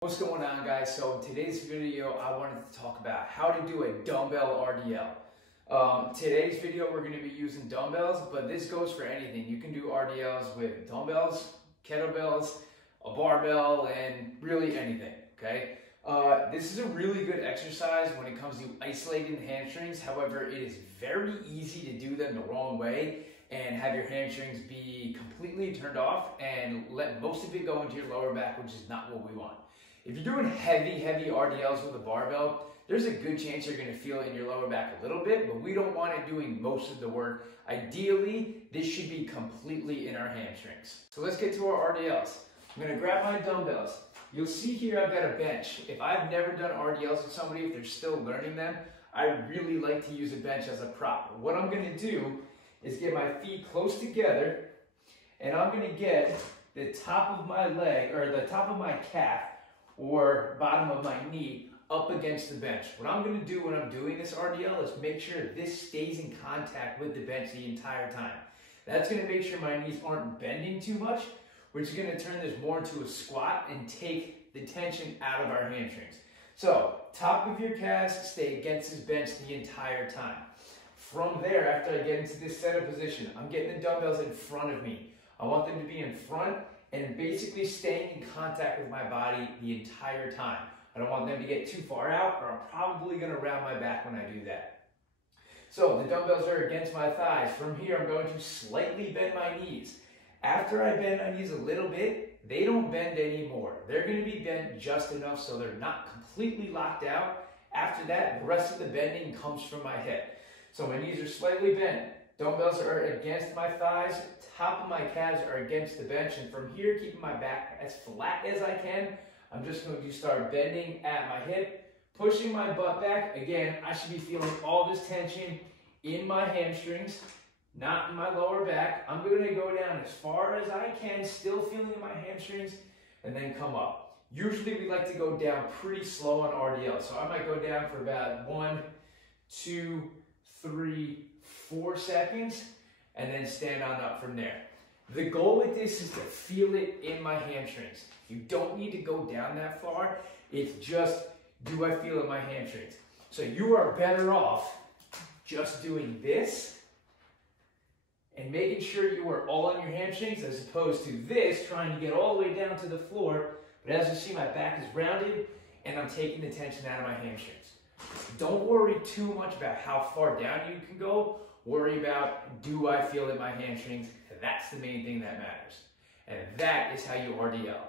What's going on, guys? So in today's video I wanted to talk about how to do a dumbbell RDL. Today's video we're going to be using dumbbells, but this goes for anything. You can do RDLs with dumbbells, kettlebells, a barbell, and really anything, okay? This is a really good exercise when it comes to isolating the hamstrings. However, it is very easy to do them the wrong way and have your hamstrings be completely turned off and let most of it go into your lower back, which is not what we want. If you're doing heavy RDLs with a barbell, there's a good chance you're going to feel it in your lower back a little bit, but we don't want it doing most of the work. Ideally, this should be completely in our hamstrings. So let's get to our RDLs. I'm going to grab my dumbbells. You'll see here I've got a bench. If I've never done RDLs with somebody, if they're still learning them, I really like to use a bench as a prop. What I'm going to do is get my feet close together, and I'm going to get the top of my leg, or the top of my calf, or bottom of my knee up against the bench. What I'm going to do when I'm doing this RDL is make sure this stays in contact with the bench the entire time. That's going to make sure my knees aren't bending too much, which is going to turn this more into a squat and take the tension out of our hamstrings. So, top of your calves stay against this bench the entire time. From there, after I get into this setup position, I'm getting the dumbbells in front of me. I want them to be in front and basically staying in contact with my body the entire time. I don't want them to get too far out, or I'm probably going to round my back when I do that. So the dumbbells are against my thighs. From here, I'm going to slightly bend my knees. After I bend my knees a little bit, they don't bend anymore. They're going to be bent just enough so they're not completely locked out. After that, the rest of the bending comes from my hip. So my knees are slightly bent. Dumbbells are against my thighs, top of my calves are against the bench, and from here, keeping my back as flat as I can, I'm just going to start bending at my hip, pushing my butt back. Again, I should be feeling all this tension in my hamstrings, not in my lower back. I'm going to go down as far as I can, still feeling in my hamstrings, and then come up. Usually we like to go down pretty slow on RDL, so I might go down for about 1, 2, 3, 4 seconds, and then stand on up from there. The goal with this is to feel it in my hamstrings. You don't need to go down that far. It's just, do I feel it in my hamstrings? So you are better off just doing this and making sure you are all in your hamstrings, as opposed to this, trying to get all the way down to the floor. But as you see, my back is rounded and I'm taking the tension out of my hamstrings. Don't worry too much about how far down you can go. Worry about, do I feel it in my hamstrings? That's the main thing that matters. And that is how you RDL.